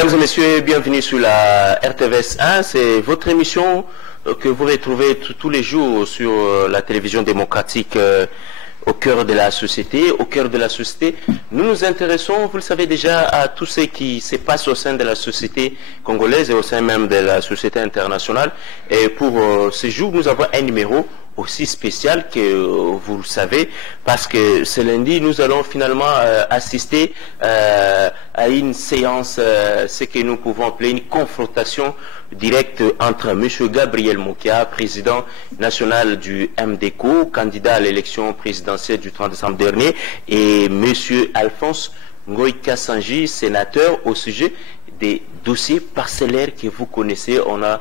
Mesdames et messieurs, bienvenue sur la RTVS 1. C'est votre émission que vous retrouvez tous les jours sur la télévision démocratique au cœur de la société. Au cœur de la société, nous nous intéressons, vous le savez déjà, à tout ce qui se passe au sein de la société congolaise et au sein même de la société internationale. Et pour ce jour, nous avons un numéro aussi spécial que vous le savez, parce que ce lundi, nous allons finalement assister à une séance, ce que nous pouvons appeler une confrontation directe entre M. Gabriel Mokia, président national du MDCO, candidat à l'élection présidentielle du 30 décembre dernier, et M. Alphonse Ngoïka Sanji, sénateur, au sujet des dossiers parcellaires que vous connaissez. On a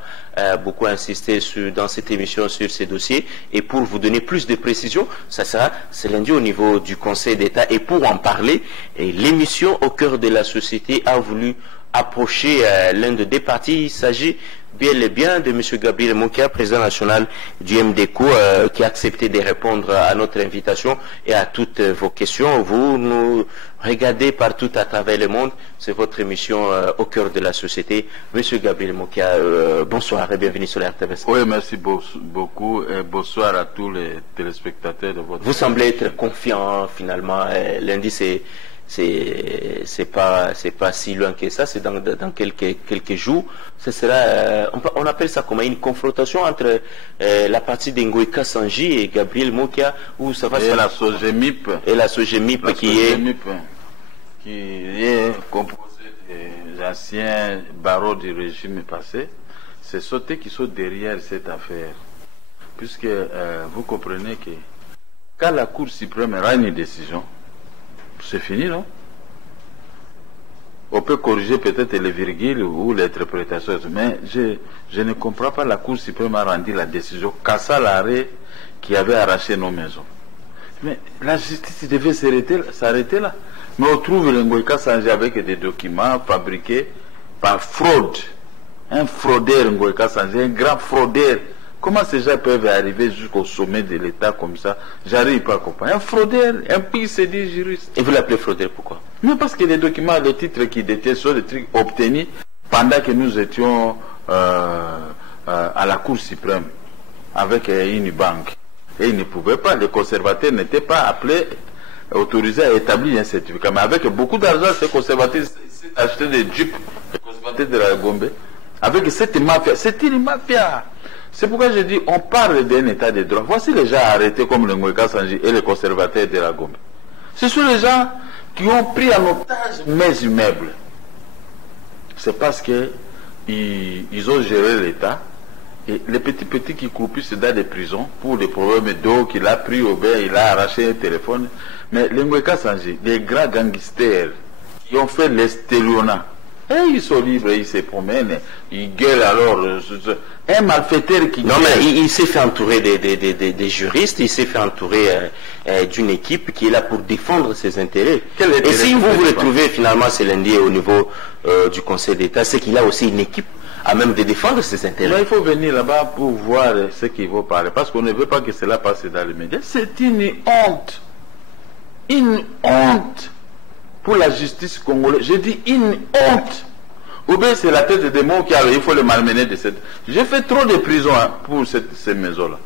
beaucoup insisté dans cette émission sur ces dossiers, et pour vous donner plus de précisions, ça sera ce lundi au niveau du Conseil d'État. Et pour en parler, l'émission au cœur de la société a voulu approcher l'un des deux partis. Il s'agit bien et bien de M. Gabriel Mokia, président national du MDCO, qui a accepté de répondre à notre invitation et à toutes vos questions. Vous nous regardez partout à travers le monde. C'est votre émission au cœur de la société. M. Gabriel Mokia, bonsoir et bienvenue sur la RTVS. Oui, merci beaucoup et bonsoir à tous les téléspectateurs de votre... Vous semblez être confiant finalement. Lundi, c'est pas si loin que ça, c'est dans quelques jours. Ce sera, on appelle ça comme une confrontation entre la partie d'Ngoïka Sanji et Gabriel Mokia, où ça va... Et la SOGEMIP. Et la SOGEMIP qui est composée des anciens barreaux du régime passé. C'est sauté qui sont derrière cette affaire. Puisque vous comprenez que quand la Cour suprême aura une décision, c'est fini, non? On peut corriger peut-être les virgules ou l'interprétation, mais je ne comprends pas. La Cour suprême a rendu la décision, cassa l'arrêt qui avait arraché nos maisons. Mais la justice devait s'arrêter là. Mais on trouve le Ngoïka Sanji avec des documents fabriqués par fraude. Un fraudeur Ngoïka Sanji, un grand fraudeur. Comment ces gens peuvent arriver jusqu'au sommet de l'État comme ça? J'arrive pas à comprendre. Un fraudeur, un pays se dit juriste. Et vous l'appelez fraudeur, pourquoi? Mais parce que les documents, les titres qui détiennent sont des trucs obtenus pendant que nous étions à la Cour suprême avec une banque. Et ils ne pouvaient pas, les conservateurs n'étaient pas appelés, autorisés à établir un certificat. Mais avec beaucoup d'argent, ces conservateurs achetaient des jeeps, les conservateurs de la Gombe, avec cette mafia. C'est une mafia. C'est pourquoi je dis, on parle d'un état de droit. Voici les gens arrêtés comme le Ngoïka Sanji et les conservateurs de la Gombe. Ce sont les gens qui ont pris en otage mes immeubles. C'est parce que ils ont géré l'État. Et les petits qui croupissent dans des prisons pour des problèmes d'eau qu'il a pris au bain, il a arraché un téléphone. Mais le Ngoïka Sanji, des grands gangsters qui ont fait l'estélionat. Et ils sont libres, ils se promènent, ils gueulent alors. Un malfaiteur qui... Non, mais il s'est fait entourer des juristes, il s'est fait entourer d'une équipe qui est là pour défendre ses intérêts. Et si vous vous retrouvez finalement ce lundi au niveau du Conseil d'État, c'est qu'il a aussi une équipe à même de défendre ses intérêts. Mais il faut venir là-bas pour voir ce qu'il faut parler, parce qu'on ne veut pas que cela passe dans les médias. C'est une honte. Une honte pour la justice congolaise. Je dis une honte. Ou bien c'est la tête des mots qui a, il faut le malmener de cette... J'ai fait trop de prison pour ces maisons-là.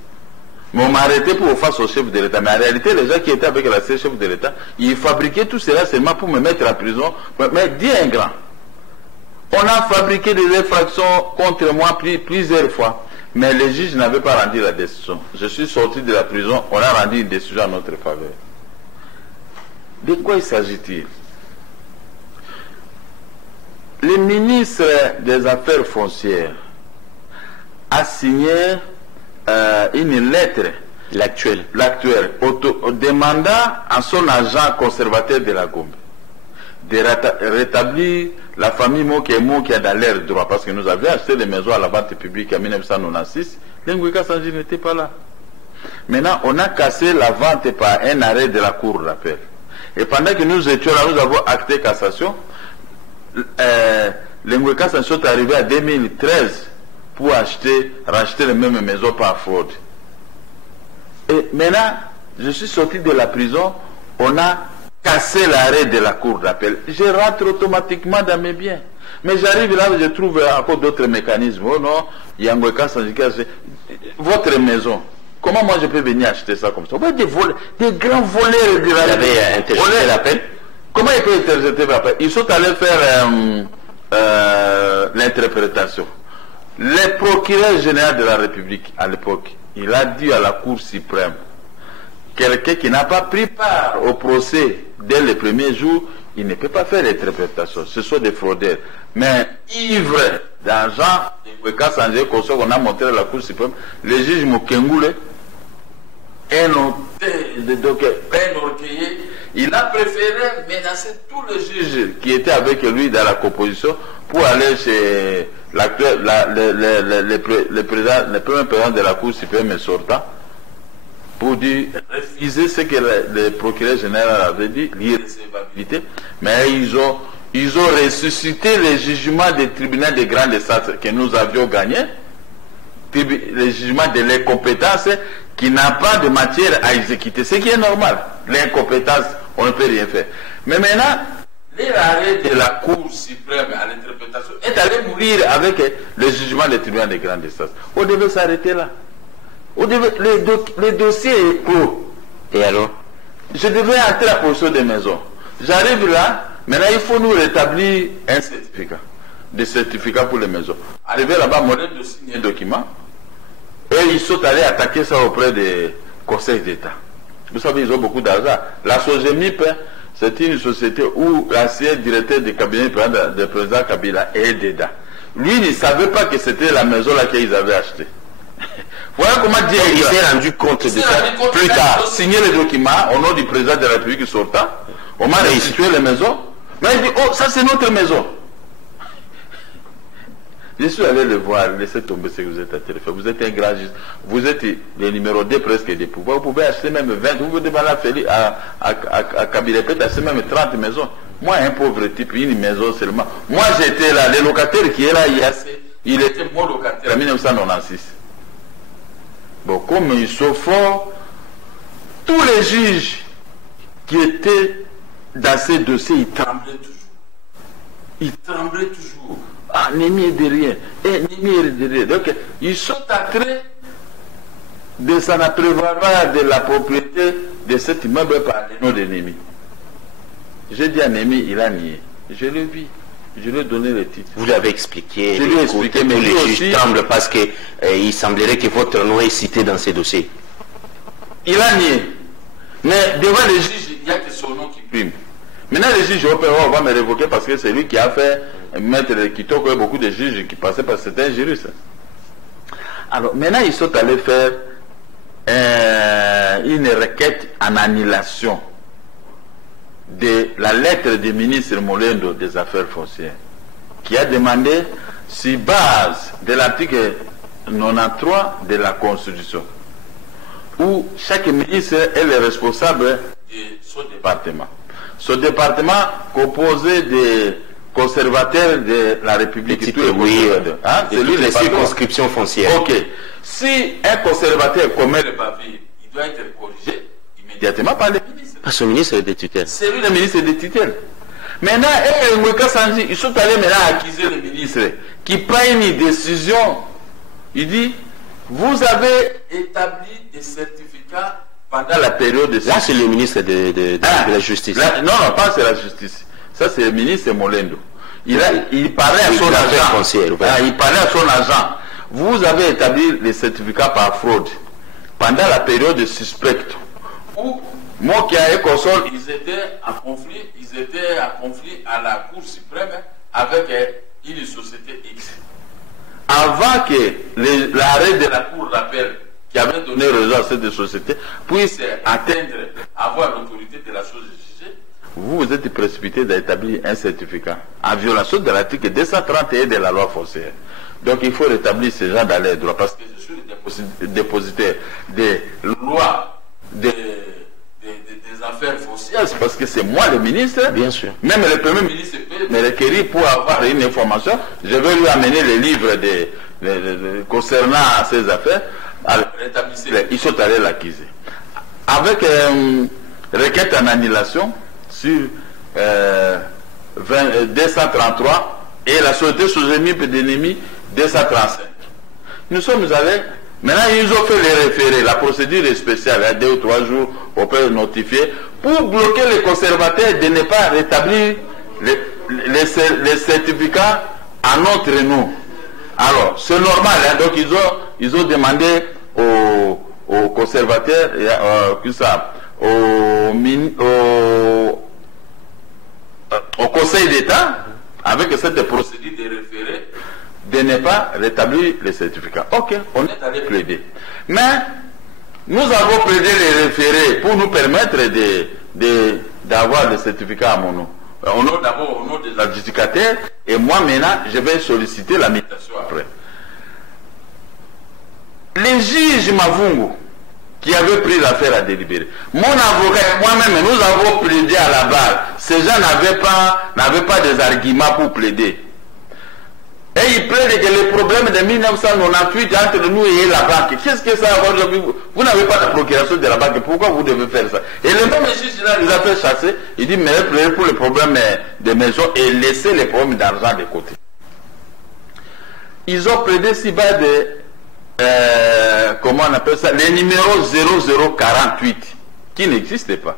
Mais on m'a arrêté pour face au chef de l'État. Mais en réalité, les gens qui étaient avec la chef de l'État, ils fabriquaient tout cela seulement pour me mettre en prison. Mais dis un grand. On a fabriqué des infractions contre moi plusieurs fois. Mais les juges n'avaient pas rendu la décision. Je suis sorti de la prison, on a rendu une décision en notre faveur. De quoi il s'agit-il? Le ministre des Affaires foncières a signé une lettre, l'actuelle, demandant à son agent conservateur de la Gombe de rétablir la famille Mokia dans l'air droit, parce que nous avions acheté des maisons à la vente publique en 1996, l'Ngoïka Sanji n'était pas là. Maintenant, on a cassé la vente par un arrêt de la Cour d'appel. Et pendant que nous étions là, nous avons acté cassation. Les Ngoïka Sanji sont arrivés à 2013 pour racheter les mêmes maisons par fraude. Et maintenant, je suis sorti de la prison, on a casser l'arrêt de la cour d'appel, je rentre automatiquement dans mes biens. Mais j'arrive là, je trouve encore d'autres mécanismes. Oh non, il y a un votre maison. Comment moi je peux venir acheter ça comme ça? Vous des grands voleurs de la Vous avez interjeté l'appel? Comment ils peuvent interjeter l'appel? Ils sont allés faire l'interprétation. Le procureur général de la République, à l'époque, il a dit à la Cour suprême, quelqu'un qui n'a pas pris part au procès dès les premiers jours, il ne peut pas faire l'interprétation. Ce sont des fraudeurs. Mais ivres d'argent, qu'on a montré à la Cour suprême, le juge Mokengoule, un orgueillé, il a préféré menacer tous les juges qui étaient avec lui dans la composition pour aller chez le premier président de la Cour suprême sortant pour dire, refuser ce que le procureur général avait dit, l'irrecevabilité, mais ils ont ressuscité le jugement des tribunaux de grande instance que nous avions gagné, le jugement de l'incompétence qui n'a pas de matière à exécuter, ce qui est normal. L'incompétence, on ne peut rien faire. Mais maintenant, l'arrêt de la Cour suprême à l'interprétation est allé mourir avec le jugement des tribunaux de grande instance. On devait s'arrêter là. Le dossier est clos. Et alors? Je devais entrer à la position des maisons. J'arrive là, maintenant il faut nous rétablir un certificat. Des certificats pour les maisons. Arrivé là-bas, mon aide de signer un document. Et ils sont allés attaquer ça auprès des conseils d'État. Vous savez, ils ont beaucoup d'argent. La SOGEMIP, c'est une société où l'ancien directeur du cabinet du président Kabila est dedans. Lui, il ne savait pas que c'était la maison là qu'ils avaient achetée. Voilà comment dire. Il s'est rendu compte de ça plus tard. Signer le document au nom du président de la République sortant. On m'a restitué les maisons. Mais il dit, oh, ça c'est notre maison. Je suis allé le voir, laissez tomber ce que vous êtes à téléphone. Vous êtes un grand juge. Vous êtes le numéro 2 presque des pouvoirs. Vous pouvez acheter même 20. Vous pouvez demander à Kabila peut acheter même 30 maisons. Moi, un pauvre type, une maison seulement. Moi, j'étais là. Le locataire qui est là, il était mon locataire en 1996. Bon, comme ils sont forts, tous les juges qui étaient dans ces dossiers, ils tremblaient toujours. Ils tremblaient toujours. Ah, Némi est derrière. Némi est derrière. Donc, ils sont en train de s'en prévaloir de la propriété de cet immeuble par le nom de Némi. J'ai dit à Némi, il a nié. Je l'ai vu. Je lui ai donné le titre. Vous l'avez expliqué. Je lui ai expliqué, mais les juges tremblent parce que il semblerait que votre nom est cité dans ces dossiers. Il a nié. Mais devant les juges, il n'y a que son nom qui prime. Maintenant, les juges on va me révoquer parce que c'est lui qui a fait mettre le Kitoko et beaucoup de juges qui passaient par certains juristes. Alors, maintenant, ils sont allés faire une requête en annulation de la lettre du ministre Molendo des Affaires foncières, qui a demandé, sur base de l'article 93 de la Constitution, où chaque ministre est le responsable de son département. Ce département composé des conservateurs de la République. Oui, c'est lui les circonscriptions foncières. Ok. Si un conservateur commet le bavure, il doit être corrigé immédiatement par le ministre. Par son ministre des tutelles. C'est lui le ministre des tutelles. Maintenant, ils sont allés maintenant accuser le ministre qui prend une décision. Il dit, vous avez établi des certificats pendant la période de... Là, c'est le ministre de la Justice. Là, non, pas c'est la Justice. Ça, c'est le ministre Molendo. Il parlait à son agent. Il parlait à son agent. Vous avez établi les certificats par fraude pendant la période de suspecte où Mokia et Consol, ils étaient en conflit à la Cour suprême avec une société X. Avant que l'arrêt de la Cour d'appel qui avait donné raison à cette société puisse avoir l'autorité de la chose jugée, vous vous êtes précipité d'établir un certificat en violation de l'article 231 de la loi foncière. Donc il faut rétablir ces gens dans les droits parce que je suis le dépositaire des lois des affaires foncières, c'est parce que c'est moi le ministre. Bien sûr. Même le premier ministre peut me requérir pour avoir une information. Je vais lui amener les livres concernant ces affaires. Alors, ils sont allés l'accuser. Avec requête en annulation, sur 233 et la société Sogemipe d'Ennemi 235. Nous sommes allés, maintenant ils ont fait les référés, la procédure est spéciale, il y a 2 ou 3 jours, on peut notifier, pour bloquer les conservateurs de ne pas rétablir les certificats à notre nom. Alors, c'est normal, hein, donc ils ont demandé aux conservateurs, au Conseil d'État, avec cette procédure de référé, de ne pas rétablir les certificats. Ok, on est allé plaider. Mais nous avons plaidé les référés pour nous permettre d'avoir des certificats à mon nom. D'abord au nom des adjudicataires, et moi maintenant, je vais solliciter la mutation après. Les juges Mavungu, qui avaient pris l'affaire à délibérer, mon avocat et moi-même, nous avons plaidé à la barre. Ces gens n'avaient pas des arguments pour plaider. Et ils plaident que les problèmes de 1998 entre nous et la banque, qu'est-ce que ça a aujourd'hui? Vous n'avez pas la procuration de la banque, pourquoi vous devez faire ça? Et le même juge les a fait chasser, il dit mais plaidez pour les problèmes de maison et laissez les problèmes d'argent de côté. Ils ont plaidé si bas de comment on appelle ça, les numéros 0048 qui n'existent pas.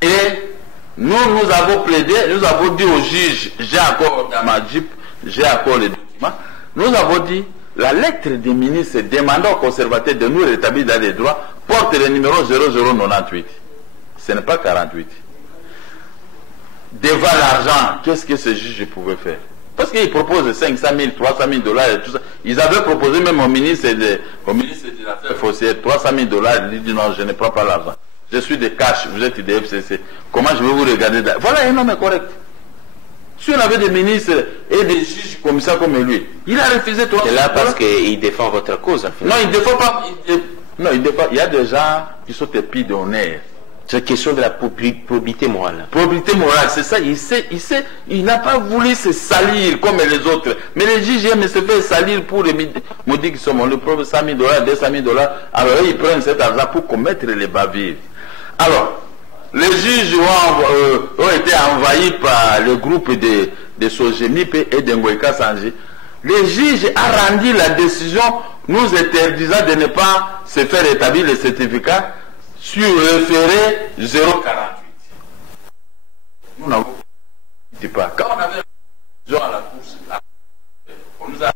Et nous avons plaidé, nous avons dit au juge, j'ai encore dans ma Jeep, j'ai encore les documents, nous avons dit la lettre des ministres demandant aux conservateurs de nous rétablir dans les droits porte le numéro 0098. Ce n'est pas 48. Devant l'argent, qu'est-ce que ce juge pouvait faire? Parce qu'ils proposent 500 000, 300 000 dollars et tout ça. Ils avaient proposé même au ministre de l'affaire foncière 300 000 dollars. Il dit non, je ne prends pas l'argent. Je suis de cash, vous êtes de FCC. Comment je vais vous regarder là? Voilà un homme correct. Si on avait des ministres et des juges comme ça, comme lui, il a refusé tout. C'est là parce qu'il défend votre cause. En fait. Non, il ne défend pas. Non, il défend. Il y a des gens qui sont épis d'honneur. C'est question de la probité morale. Probité morale, c'est ça. Il n'a pas voulu se salir comme les autres. Mais les juges aiment se faire salir pour me dire qu'ils sont le problème 100 000 dollars, 200 000 dollars. Alors ils prennent cet argent pour commettre les bavures. Alors, les juges ont été envahis par le groupe de Sogemipe et d'Ngoïka Sanji. Le juge a rendu la décision nous interdisant de ne pas se faire établir les certificats sur référé 048. Nous n'avons pas. Quand on avait à la course, on nous a...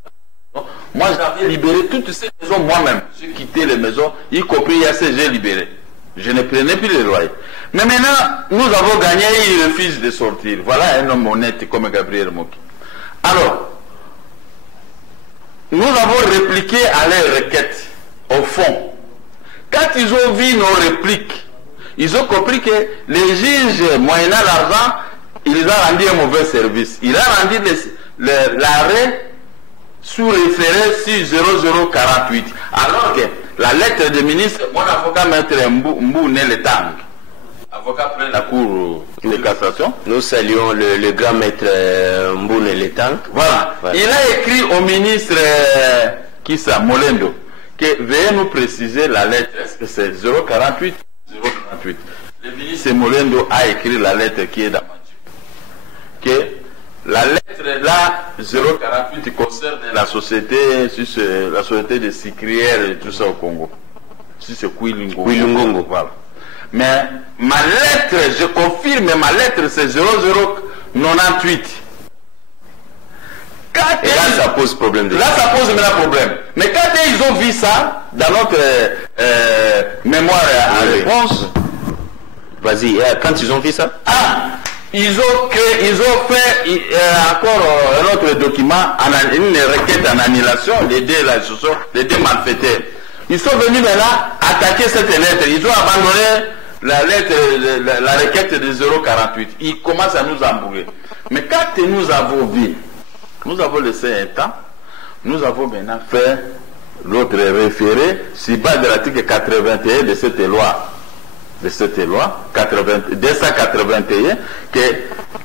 Moi j'avais libéré toutes ces maisons moi-même. J'ai quitté les maisons, y compris IAC, j'ai libéré. Je ne prenais plus les loyers. Mais maintenant, nous avons gagné et ils refusent de sortir. Voilà un homme honnête comme Gabriel Moki. Alors, nous avons répliqué à leurs requêtes, au fond. Quand ils ont vu nos répliques, ils ont compris que les juges, moyennant l'argent, ils ont rendu un mauvais service. Il a rendu l'arrêt sous référé sur 0048. Alors que la lettre du ministre, mon avocat maître Mbou Neletang, avocat près la cour de cassation. Nous saluons le grand maître Mbou Neletang. Voilà. Ouais. Il a écrit au ministre Kissa Molendo que veuillez nous préciser la lettre. Est-ce que c'est 048 048? Le ministre Molendo a écrit la lettre qui est dans ma Jeep. Que la lettre là, 048, concerne la société, la société de sucrières et tout ça au Congo. Si c'est Kouilungongo. Voilà. Mais ma lettre, je confirme, ma lettre c'est 0098. Et là, ça pose problème. Là, ça pose maintenant problème. Mais quand ils ont vu ça, dans notre mémoire à réponse, vas-y, quand ils ont vu ça, ils ont fait encore un autre document, une requête en annulation, les deux malfaiteurs. Ils sont venus maintenant attaquer cette lettre. Ils ont abandonné la lettre, la requête de 048. Ils commencent à nous embrouiller. Mais quand nous avons vu, nous avons laissé un temps, nous avons maintenant fait l'autre référé sur base de l'article 81 de cette loi. 281, que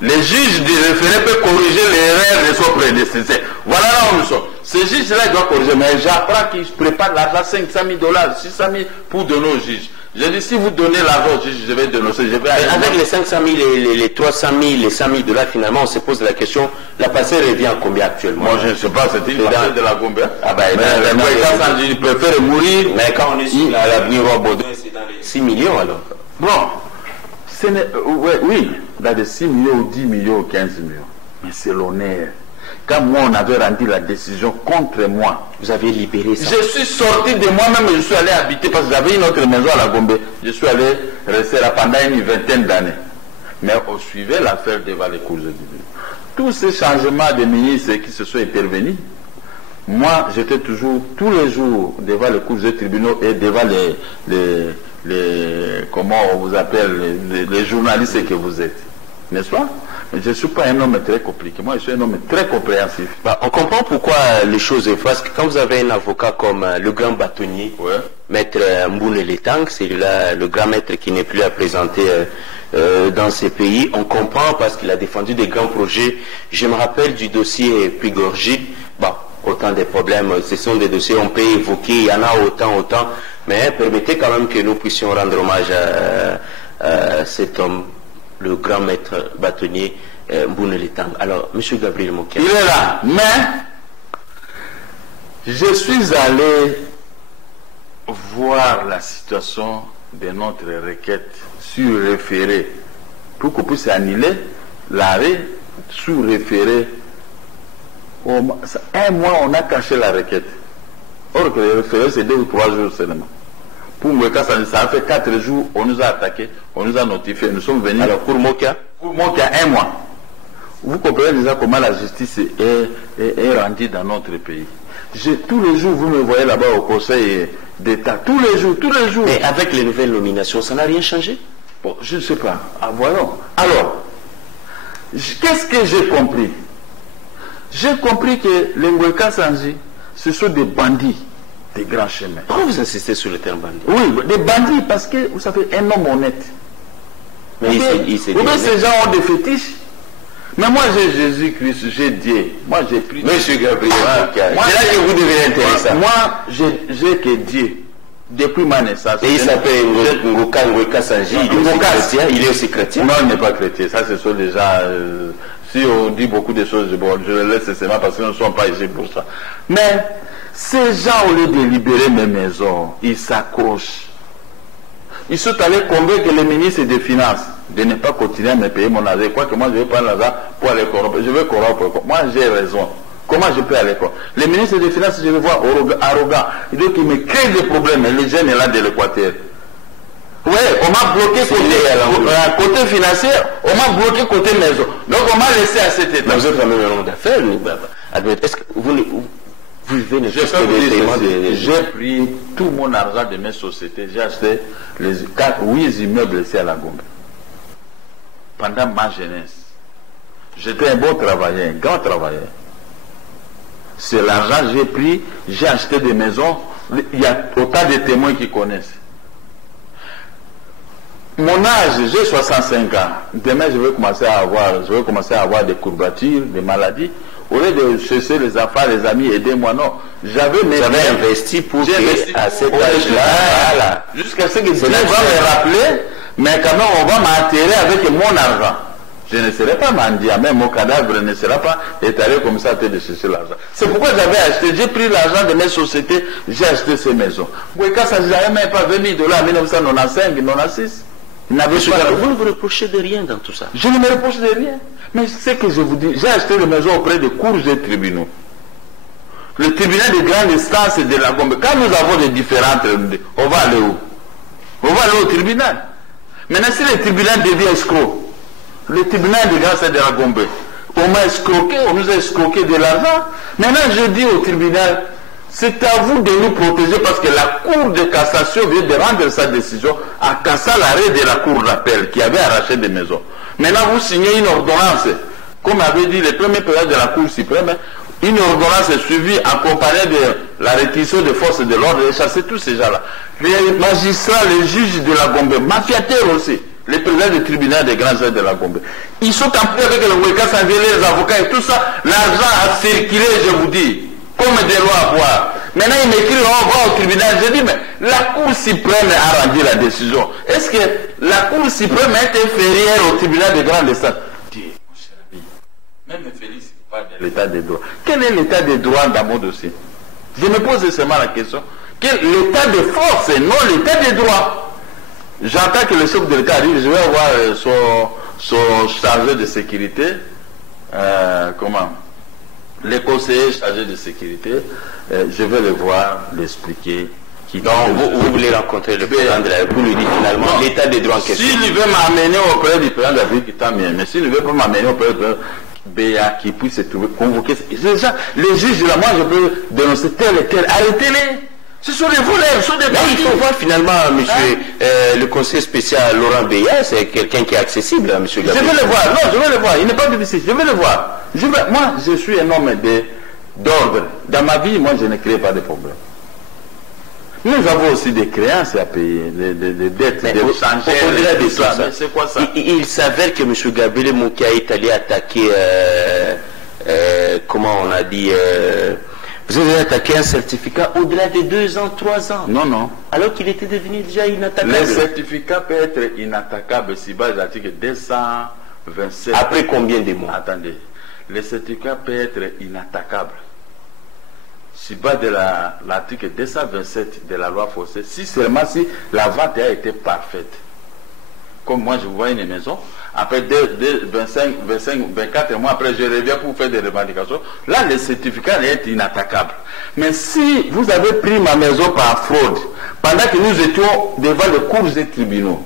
les juges du référé peuvent corriger les erreurs de son prédécesseur. Voilà là où nous sommes. Ces juges-là doivent corriger, mais j'apprends qu'ils préparent l'argent 500 000 dollars, 600 000 pour donner aux juges. J'ai dit, si vous donnez l'argent, je vais dénoncer. Avec les 500 000, les 300 000, les 100 000 $ finalement, on se pose la question, la parcelle revient à combien actuellement? Moi, je ne sais pas, c'est une parcelle de la Gambia. Ah ben, mais il préfère mourir. Mais quand on est sur l'avenue Roi Baudouin, c'est dans les 6 millions alors. Bon, oui, dans les 6 millions ou 10 millions ou 15 millions. Mais c'est l'honneur. Quand moi, on avait rendu la décision contre moi, vous avez libéré ça. Je suis sorti de moi-même et je suis allé habiter parce que j'avais une autre maison à la Gombe. Je suis allé rester là pendant une vingtaine d'années. Mais on suivait l'affaire devant les cours de tribunaux. Tous ces changements de ministres qui se sont intervenus, moi, j'étais toujours, tous les jours, devant les cours de tribunaux et devant comment on vous appelle, les journalistes que vous êtes. N'est-ce pas? Mais je ne suis pas un homme très compliqué. Moi, je suis un homme très compréhensif. On comprend pourquoi les choses parce que quand vous avez un avocat comme le grand bâtonnier, maître Mboune Letang, c'est là le grand maître qui n'est plus à présenter dans ces pays, on comprend parce qu'il a défendu des grands projets. Je me rappelle du dossier Pigorgide. Bon, autant de problèmes, ce sont des dossiers on peut évoquer, il y en a autant, mais permettez quand même que nous puissions rendre hommage à cet homme, le grand maître bâtonnier Mboune Letang. Alors, M. Gabriel Mokia. Il est là, mais je suis allé voir la situation de notre requête sur référé pour qu'on puisse annuler l'arrêt sous référé. Un mois, on a caché la requête. Or que le référé, c'est 2 ou 3 jours seulement. Pour Moka, ça a fait 4 jours, on nous a attaqué, on nous a notifié, nous sommes venus. Alors pour Moka, 1 mois. Vous comprenez déjà comment la justice est rendue dans notre pays. Tous les jours, vous me voyez là-bas au Conseil d'État, tous les jours. Mais avec les nouvelles nominations, ça n'a rien changé? Bon, je ne sais pas. Ah, voyons. Alors, qu'est-ce que j'ai compris? J'ai compris que les Ngweka Sanji, ce sont des bandits des grands chemins. Pourquoi vous insistez sur le terme bandit? Oui, des bandits parce que, vous savez, un homme honnête. Mais ces gens ont des fétiches. Mais moi j'ai Jésus-Christ, j'ai Dieu. Moi j'ai pris. Monsieur Gabriel, c'est là que vous devenez intéressant. Moi j'ai que Dieu. Depuis ma naissance. Et il s'appelle Ngweka Sanji, il est aussi chrétien. Non, il n'est pas chrétien. Ça, ce sont déjà. Si on dit beaucoup de choses, bon, je le laisse seulement parce que nous ne sommes pas ici pour ça. Mais ces gens, au lieu de libérer mes maisons, ils s'accrochent. Ils sont allés convaincre les ministres des Finances de ne pas continuer à me payer mon argent. Quoi que moi, je vais prendre l'argent pour aller corrompre. Je vais corrompre. Moi, j'ai raison. Comment je peux aller quoi? Les ministres des Finances, je les vois arrogants. Donc, ils me créent des problèmes. Les jeunes là de l'Équateur. Oui, on m'a bloqué côté financier, on m'a bloqué côté maison. Donc, on m'a laissé à cet état. Vous êtes quand même un homme d'affaires, est-ce que vous vivez j'ai pris tout mon argent de mes sociétés. J'ai acheté 8 immeubles ici à la Gombe. Pendant ma jeunesse. J'étais un bon travailleur, un grand travailleur. C'est l'argent que j'ai pris, j'ai acheté des maisons. Il y a autant de témoins qui connaissent. Mon âge, j'ai 65 ans. Demain, je vais commencer à avoir des courbatures, des maladies. Au lieu de chercher les enfants, les amis, aidez-moi, non. J'avais investi pour à cet âge-là. Voilà. Jusqu'à ce que Dieu va me rappeler, mais quand même, on va m'attirer avec mon argent. Je ne serai pas mendiant, même mon cadavre ne sera pas étalé comme ça à de chercher l'argent. C'est pourquoi j'avais acheté, j'ai pris l'argent de mes sociétés, j'ai acheté ces maisons. Oui, quand ça n'avait même pas $20 en 1995, 1996. Vous ne vous reprochez de rien dans tout ça. Je ne me reproche de rien. Mais c'est que je vous dis, j'ai acheté des maisons auprès des cours et tribunaux. Le tribunal de grande instance de la Gombe. Quand nous avons des différentes, on va aller où? On va aller au tribunal. Maintenant, si le tribunal devient escroc, le tribunal de grande instance de la Gombe, on m'a escroqué, on nous a escroqué de l'argent. Maintenant, je dis au tribunal, c'est à vous de nous protéger parce que la Cour de cassation vient de rendre sa décision en cassant l'arrêt de la Cour d'appel qui avait arraché des maisons. Maintenant, vous signez une ordonnance, comme avait dit le premier président de la Cour suprême, une ordonnance est suivie accompagnée de la réquisition des forces de l'ordre et chasser tous ces gens-là. Les magistrats, les juges de la Gombe, mafiateurs aussi, les présidents du tribunal des grands aides de la Gombe, ils sont employés avec le Ngweka Sanji, les avocats et tout ça. L'argent a circulé, je vous dis, comme des lois à boire. Maintenant, il m'écrit, on va au tribunal. Je dis, mais la Cour suprême a rendu la décision. Est-ce que la Cour suprême est inférieure au tribunal de grande instance? Même Félix parle de l'état des droits. Quel est l'état des droits dans mon dossier? Je me pose seulement la question. Quel l'état de force et non l'état des droits? J'entends que le chef de l'État arrive, je vais avoir son chargé de sécurité, les conseillers chargés de sécurité, je vais le voir, l'expliquer. Donc vous voulez rencontrer le président de la République, vous lui dites finalement l'état des droits en question. S'il veut m'amener auprès du président de la République, tant mieux. Mais s'il ne veut pas m'amener auprès du président BA qui puisse se trouver convoqué, déjà, les juges là, moi je peux dénoncer tel et tel, arrêtez-les. Ce sont des voleurs, ce sont des bandits. Il faut voir finalement, monsieur, le conseiller spécial Laurent Béa, c'est quelqu'un qui est accessible, hein, monsieur Gabriel. Je vais le voir, non, je vais le voir, il n'est pas difficile, je vais le voir. Moi, je suis un homme d'ordre. Dans ma vie, moi, je ne crée pas de problème. Nous avons aussi des créances à payer, des dettes, des au-delà de ça. C'est quoi ça? Il s'avère que M. Gabriel Moukia est allé attaquer, comment on a dit, vous avez attaqué un certificat au-delà de 2 ans, 3 ans. Non, non. Alors qu'il était devenu déjà inattaquable. Le certificat peut être inattaquable si bas l'article 227. Après combien de mois? Attendez. Le certificat peut être inattaquable si bas de l'article 227 de la loi forcée, si seulement si la vente a été parfaite. Comme moi, je vois une maison, après 25, 24 mois après, je reviens pour faire des revendications. Là, le certificat est inattaquable. Mais si vous avez pris ma maison par fraude, pendant que nous étions devant les cours et tribunaux,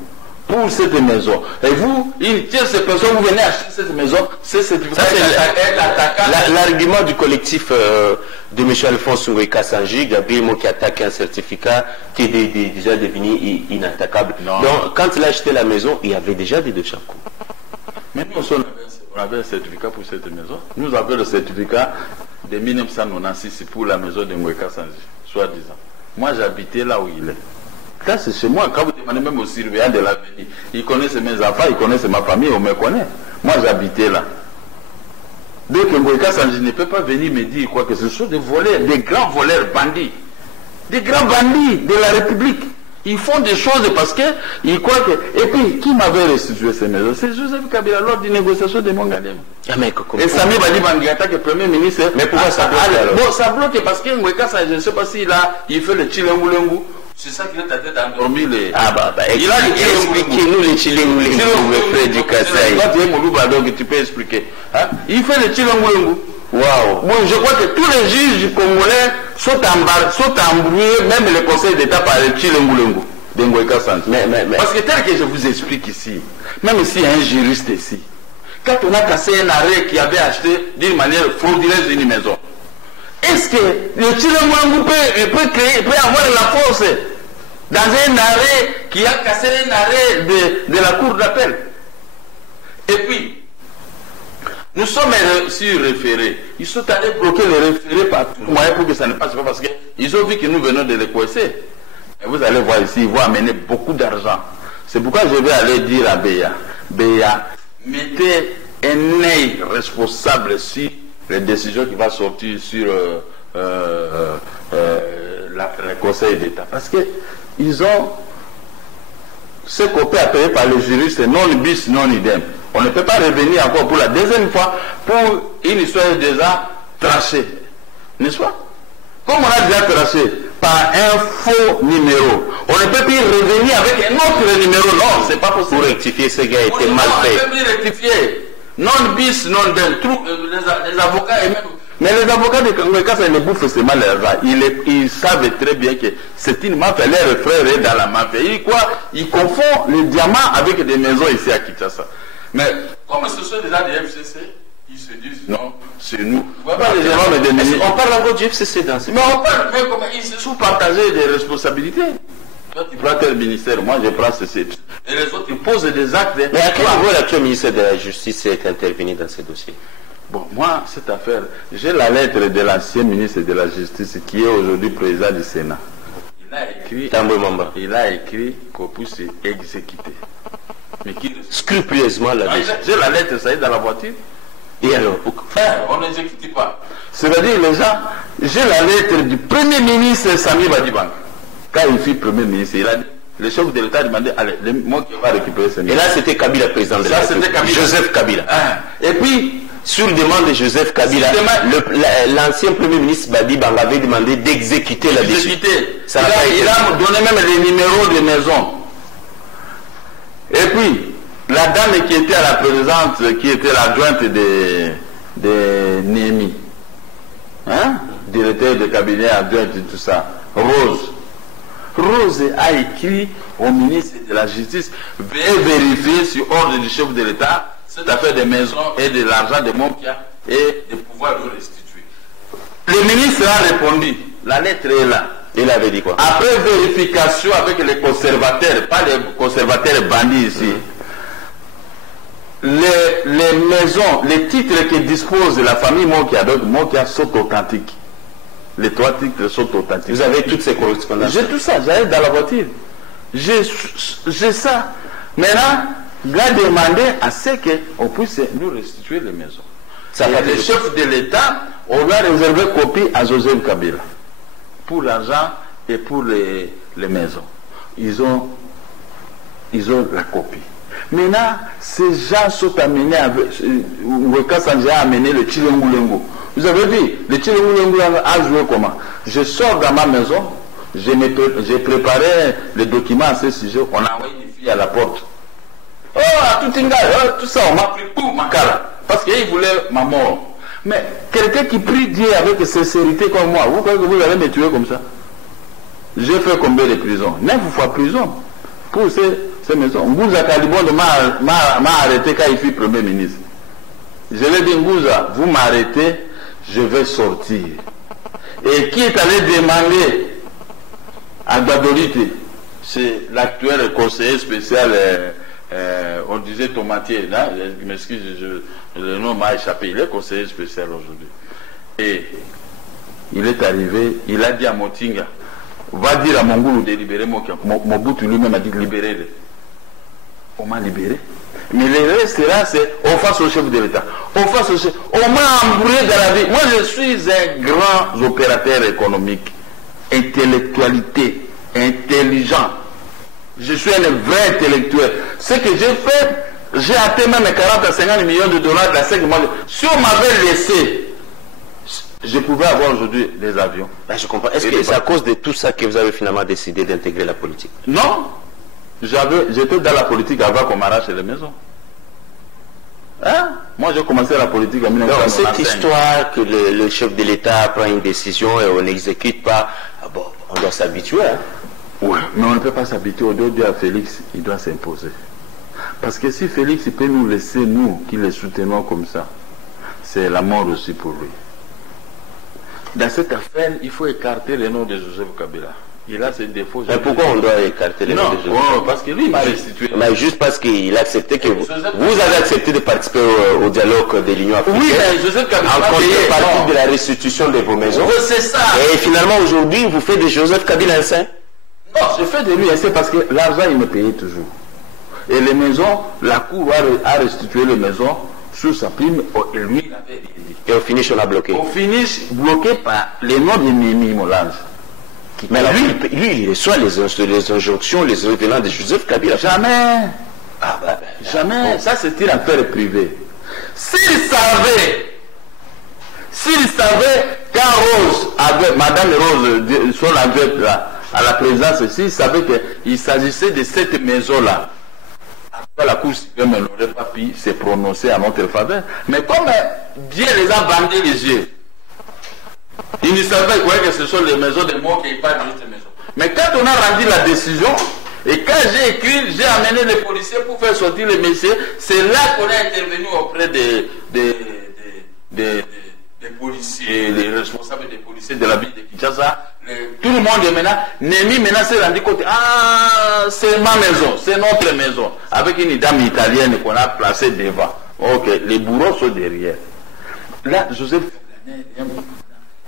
pour cette maison, et vous, une tierce personne, vous venez acheter cette maison, ce certificat est attaquable. L'argument du collectif de M. Alphonse Oueka Sanji, Gabriel Mo qui attaque un certificat qui est déjà devenu inattaquable. Non. Donc, quand il a acheté la maison, il y avait déjà des dossiers en cours. Mais nous, on avait un certificat pour cette maison. Nous avons le certificat de 1996 pour la maison de Oueka Sanji, soi-disant. Moi, j'habitais là où il est. Là, c'est chez moi. Quand vous demandez même au surveillant de l'avenir, il connaissent mes enfants, il connaissent ma famille, on me connaît. Moi, j'habitais là. Donc, Oueka Sanji ne peut pas venir me dire quoi que ce soit des voleurs, des grands voleurs bandits. Des grands bandits de la République. Ils font des choses parce qu'ils croient que... Et puis, qui m'avait restitué ces maisons? C'est Joseph Kabila lors d'une négociation de Mongadem. Et Sami Badi Bangata, qui est Premier ministre... Mais pourquoi ça bloque alors? Bon, ça bloque parce que Oueka Sanji, je ne sais pas s'il fait le Chilengulengu. C'est ça qui est en train d'endormir les... Ah bah, expliquez-nous les Chilengulengu, frère du Kassai. Tu peux expliquer. Hein? Il fait le Chilengulengu. Waouh. Bon, je crois que tous les juges congolais sont embrouillés, même le Conseil d'État par le Chilengulengu de Oueka Sanji. Parce que tel que je vous explique ici, même s'il y a un juriste ici, quand on a cassé un arrêt qui avait acheté d'une manière frauduleuse une maison, est-ce que le Chilengulengu peut avoir la force dans un arrêt qui a cassé un arrêt de la cour d'appel? Et puis, nous sommes sur référé. Ils sont allés bloquer le référé par tout moyen pour que ça ne passe pas parce qu'ils ont vu que nous venons de les coincer. Et vous allez voir ici, ils vont amener beaucoup d'argent. C'est pourquoi je vais aller dire à Béa, mettez un œil responsable sur les décisions qui vont sortir sur le Conseil d'État. Parce qu'ils ont ce qu'on peut appeler par les juristes non bis, non idem. On ne peut pas revenir encore pour la deuxième fois pour une histoire déjà trachée. N'est-ce pas? Comme on a déjà traché par un faux numéro, on ne peut plus revenir avec un autre numéro. Non, c'est pas possible. Pour rectifier ce qui a été mal fait. On ne peut plus rectifier. Non bis, non idem. Les avocats et même... Mais les avocats de Oueka Sanji ne bouffent seulement leur argent. Ils savent très bien que c'est une mafia. Leur frère est dans la mafia. Ils confondent les diamants avec des maisons ici à Kinshasa. Mais comme ce sont déjà des FCC, ils se disent non, c'est nous. On parle encore du FCC dans ce mais on parle, mais comment ils se sont partagés des responsabilités. Toi, tu prends tel ministère, moi je prends ceci. Et les autres, ils posent des actes. Mais à quel niveau l'actuel ministère de la Justice est intervenu dans ces dossiers? Bon, moi, cette affaire, j'ai la lettre de l'ancien ministre de la Justice qui est aujourd'hui président du Sénat. Il a écrit qu'on puisse exécuter. Mais qui... Scrupuleusement la J'ai la lettre, ça est dans la voiture. Et alors, on n'exécute pas. C'est-à-dire, les gens, j'ai la lettre du Premier ministre Sami Badibang. Quand il fut Premier ministre, il a dit, le chef de l'État a demandé, allez, moi qui vais récupérer ce ministre. Et là, c'était Kabila, président de l'État. Joseph Kabila. Et puis, sur demande de Joseph Kabila, l'ancien Premier ministre Badibang avait demandé d'exécuter la décision. Il a donné même les numéros des maisons. Et puis, la dame qui était à la présidence, qui était l'adjointe de Némi, directeur de cabinet adjointe et tout ça, Rose a écrit au ministre de la Justice, veuillez vérifier sur ordre du chef de l'État cette affaire des maisons et de l'argent de Monkia et de pouvoir le restituer. Le ministre a répondu, la lettre est là. Il avait dit quoi? Après vérification avec les conservateurs, pas les conservateurs bandits ici, les maisons, les titres que dispose la famille Monkia, donc Monkia sont authentiques. Les 3 titres sont authentiques. Vous avez toutes ces correspondances? J'ai tout ça, j'arrive dans la voiture. J'ai ça. Maintenant, il a demandé à ce qu'on puisse nous restituer les maisons. Le chef de l'État, on lui a réservé copie à Joseph Kabila. Pour l'argent et pour les maisons. Ils ont la copie. Maintenant, ces gens sont amenés avec... Weka Sanja a amené le Chilengulengo. Vous avez vu, le Chilengulengo a joué comment? Je sors dans ma maison, j'ai préparé les documents à ce sujet, on a envoyé une fille à la porte. Oh, à tout ça, on m'a pris pour ma cara. Parce qu'il voulait ma mort. Mais quelqu'un qui prie Dieu avec sincérité comme moi, vous croyez que vous allez me tuer comme ça? J'ai fait combien de prisons? 9 fois prison pour ces maisons. Ngouza Kalibonde m'a arrêté quand il fut Premier ministre. Je lui ai dit, Ngouza, vous m'arrêtez, je vais sortir. Et qui est allé demander à Gbadolite, c'est l'actuel conseiller spécial, on disait Tomatier, là, je m'excuse, le nom m'a échappé, il est conseiller spécial aujourd'hui. Et il est arrivé, il a dit à Motinga, va dire à Mongoulou de libérer Mobutu lui-même a dit libérer. On m'a libéré. Mais le reste là, c'est on face au chef de l'État. On m'a embrouillé dans la vie. Moi, je suis un grand opérateur économique, intellectualité, intelligent. Je suis un vrai intellectuel. Ce que j'ai fait, j'ai atteint même 40 à 50 millions de dollars de la SEC. Si on m'avait laissé, je pouvais avoir aujourd'hui des avions. Là, je comprends. Est-ce que c'est à cause de tout ça que vous avez finalement décidé d'intégrer la politique? Non. J'étais dans la politique avant qu'on m'arrache les maisons. Moi, j'ai commencé la politique en 1995. Donc, cette histoire que le chef de l'État prend une décision et on n'exécute pas, bon, on doit s'habituer. Oui, mais on ne peut pas s'habituer. On doit dire à Félix, il doit s'imposer. Parce que si Félix peut nous laisser, nous, qui les soutenons comme ça, c'est la mort aussi pour lui. Dans cette affaire, il faut écarter le nom de Joseph Kabila. Il a ses défauts. Mais pourquoi on doit écarter le nom de Joseph Kabila? Parce que lui, il m'a restitué. Mais juste parce qu'il a accepté que vous avez accepté de participer au dialogue de l'Union africaine. Oui, mais Joseph Kabila en contrepartie de la restitution de vos maisons. Oui, c'est ça. Et finalement, aujourd'hui, vous faites de Joseph Kabila un saint? Non, je fais de lui un saint parce que l'argent, il me payait toujours. Et les maisons, la Cour a restitué les maisons sous sa prime, et lui, il avait dit. Et au finish, on a bloqué. Au finish, bloqué par les noms de Némi Molange. Mais alors, lui, il reçoit les injonctions, les revenants de Joseph Kabila. Jamais. Jamais. Ça, c'était une affaire privée. S'il savait, quand Rose avait, Madame Rose, son aveugle là, à la présidence, s'il savait qu'il s'agissait de cette maison-là, la Cour suprême n'aurait pas pu se prononcer à notre faveur. Mais comme Dieu les a bandés les yeux, ils ne savaient pas que ce sont les maisons des morts qui parlent de cette maison. Mais quand on a rendu la décision, et quand j'ai écrit, j'ai amené les policiers pour faire sortir les messieurs, c'est là qu'on est intervenu auprès des policiers, les responsables des policiers de la ville de Kinshasa. Tout le monde est maintenant, Némi maintenant s'est rendu compte, c'est ma maison, c'est notre maison, avec une dame italienne qu'on a placée devant. Ok, les bourreaux sont derrière. Là, Joseph,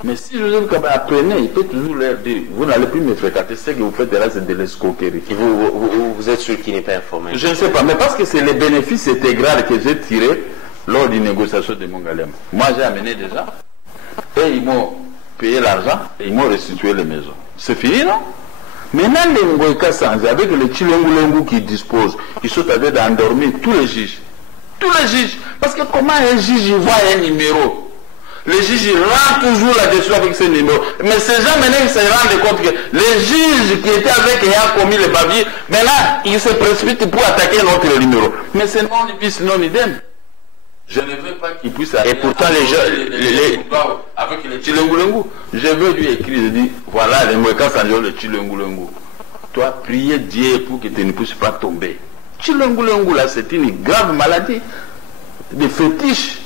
mais si Joseph Kabila apprenait, il peut toujours leur dire, vous n'allez plus me fréquenter, ce que vous faites là, c'est de l'escroquerie. Vous êtes sûr qu'il n'est pas informé? Je ne sais pas, mais parce que c'est les bénéfices intégraux que j'ai tirés lors d'une négociation de Mongalem. Moi, j'ai amené des gens et ils m'ont payé l'argent et ils m'ont restitué les maisons. C'est fini, non? Maintenant, les Ngoïka Sanzi, avec les Chilengulengu qui disposent, ils sont allés d'endormir tous les juges. Tous les juges. Parce que comment un juge voit un numéro? Les juges rendent toujours là-dessus avec ce numéro. Mais ces gens maintenant, ils se rendent compte que les juges qui étaient avec et ont commis les bavilles, maintenant, ils se précipitent pour attaquer notre numéro. Mais c'est non bis non idem. Je ne veux pas qu'il puisse arriver. Et pourtant, les gens, avec les Chilengulengu, je veux lui écrire, je dis, voilà, les Ngoïka Sanzi, le Chilengulengu. Toi, priez Dieu pour que tu ne puisses pas tomber. Chilengulengu, là, c'est une grave maladie. Des fétiches.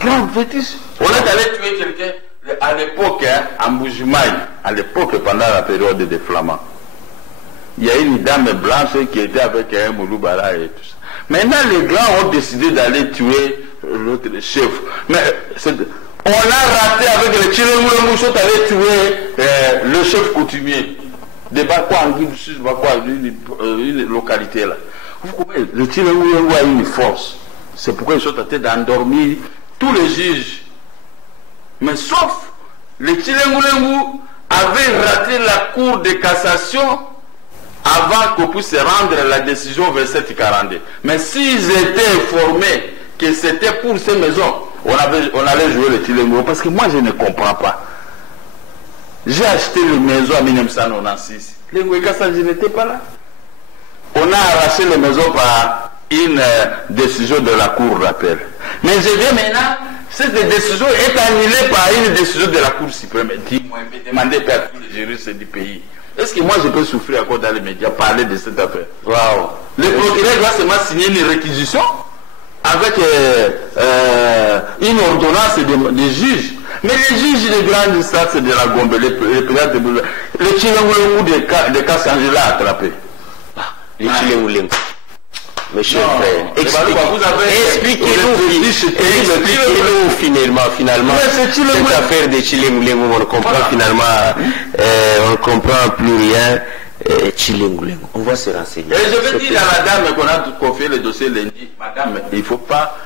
Grave fétiche. On est allé tuer quelqu'un à l'époque, à Mboujimaï, à l'époque, pendant la période des Flamands. Il y a une dame blanche qui était avec un Mouloubara et tout ça. Maintenant, les grands ont décidé d'aller tuer l'autre chef. Mais on a raté avec les Chilengulengu, ils sont allés tuer le chef coutumier. De Bakwa, une localité là. Vous comprenez, le Chilengulengu a une force. C'est pourquoi ils sont en train d'endormir tous les juges. Mais sauf, les Chilengulengu avaient raté la cour de cassation avant qu'on puisse rendre la décision vers 742. Mais s'ils étaient informés que c'était pour ces maisons, on allait jouer le Chilengulengu. Parce que moi, je ne comprends pas. J'ai acheté les maisons en 1996. Les Ngoïka Sanzi n'étaient pas là. On a arraché les maisons par une décision de la Cour d'appel. Mais je viens maintenant, cette décision est annulée par une décision de la Cour suprême. Dis-moi, demandez à tous les juristes du pays. Est-ce que moi je peux souffrir encore dans les médias, parler de cette affaire? Waouh! Le procureur doit seulement signer une réquisition avec une ordonnance des juges. Mais les juges de grande instance de la Gombe, les Chilengulengu de Kassanji l'a attrapé. Les Chilengulengu. Monsieur le frère, expliquez-nous finalement cette affaire des Chilengulengu. On comprend finalement, on comprend plus rien. Chilengulengu. On va se renseigner. Et je vais dire à la dame qu'on a confié le dossier lundi, madame, il ne faut pas.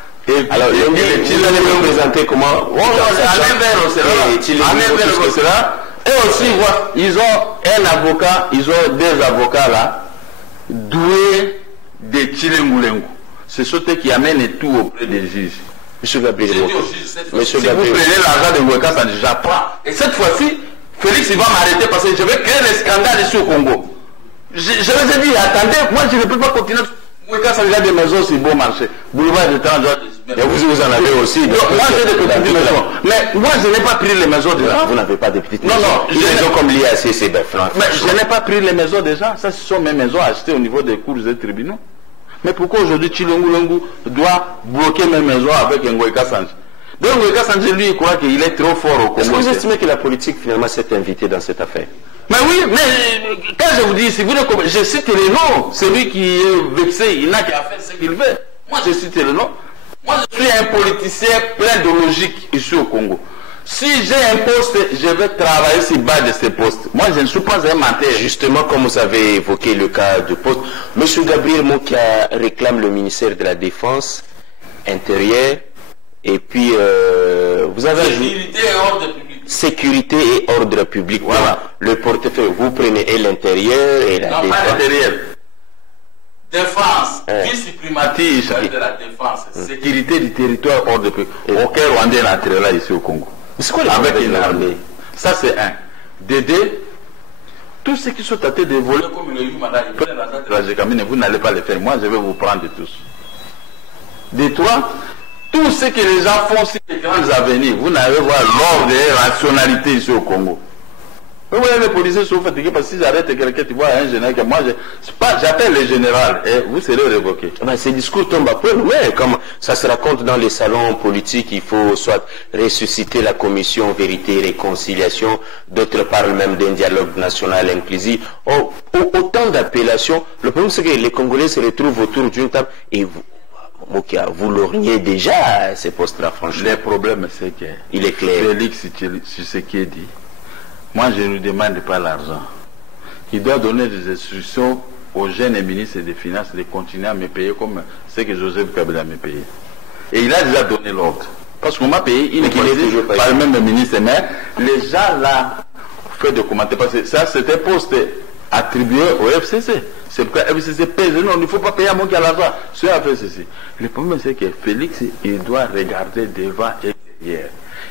Alors, lundi, vous allez me présenter comment? Et aussi, ils ont un avocat, ils ont deux avocats là, doués de Chilengulengu. C'est ceux qui amènent tout auprès des juges. Monsieur Gabriel, si vous prenez l'argent de Ngoïka Sanzi, j'apprends. Et cette fois-ci, Félix, il va m'arrêter parce que je vais créer des scandales ici au Congo. Je les ai dit, attendez, moi je ne peux pas continuer. Ngoïka Sanzi a des maisons sur bon marché. Boulevard de Tanzanie. Et vous en avez aussi. Moi j'ai des petites maisons. Mais moi je n'ai pas pris les maisons des gens. Vous n'avez pas de petites maisons. Non, les maisons comme l'IAC, c'est franc. Mais je n'ai pas pris les maisons des gens. Ça, ce sont mes maisons achetées au niveau des cours et tribunaux. Mais pourquoi aujourd'hui Chilengulengu doit bloquer mes maisons avec Ngoïka Sanzi? Donc Ngoïka Sanzi, lui, il croit qu'il est trop fort au Congo. Est-ce que vous estimez que la politique finalement s'est invitée dans cette affaire? Mais oui, mais quand je vous dis, si vous ne je cite les noms, celui qui est vexé, il n'a qu'à faire ce qu'il veut. Moi, je cite le nom. Moi, je suis un politicien plein de logique ici au Congo. Si j'ai un poste, je vais travailler sur base de ces postes. Moi, je ne suis pas un menteur. Justement, comme vous avez évoqué le cas de poste, M. Gabriel Mokia réclame le ministère de la Défense, Intérieur, et puis vous avez sécurité et ordre public. Sécurité et ordre public. Voilà. Le portefeuille, vous prenez et l'intérieur et la défense. Non, pas l'intérieur. Défense, vice-primature de la défense, sécurité du territoire, ordre public. Aucun Rwandais n'entre là ici au Congo. C'est quoi avec une armée? Ça c'est un. Dédé, tous ceux qui sont tentés de voler comme le Yumada, ils prennent l'argent de la Gécamine, vous n'allez pas le faire. Moi je vais vous prendre tous. Des trois, tout ce que les gens font sur les grandes avenirs, vous n'allez voir l'ordre et la rationalité ici au Congo. Vous voyez, les policiers sont fatigués parce que si j'arrête quelqu'un, tu vois un général que moi, j'appelle le général et vous serez révoqué. Ben, ces discours tombent à peu, mais comme ça se raconte dans les salons politiques, il faut soit ressusciter la commission vérité et réconciliation, d'autres parlent même d'un dialogue national inclusif. Autant d'appellations. Le problème, c'est que les Congolais se retrouvent autour d'une table et vous. Mokia, vous l'auriez déjà ces postes-là, franchement. Le problème, c'est que il est clair. Félix, sur ce qui est dit, moi je ne lui demande pas l'argent. Il doit donner des instructions aux jeunes ministres des Finances de continuer à me payer comme ce que Joseph Kabila me payait. Et il a déjà donné l'ordre. Parce qu'on m'a payé une équilibre par le même ministre, mais les gens là fait de commenter parce que ça c'était poste attribué au FCC. C'est pourquoi FCC pèse. Non, il ne faut pas payer à mon qui a l'argent. C'est à FCC. Le problème c'est que Félix, il doit regarder devant et derrière.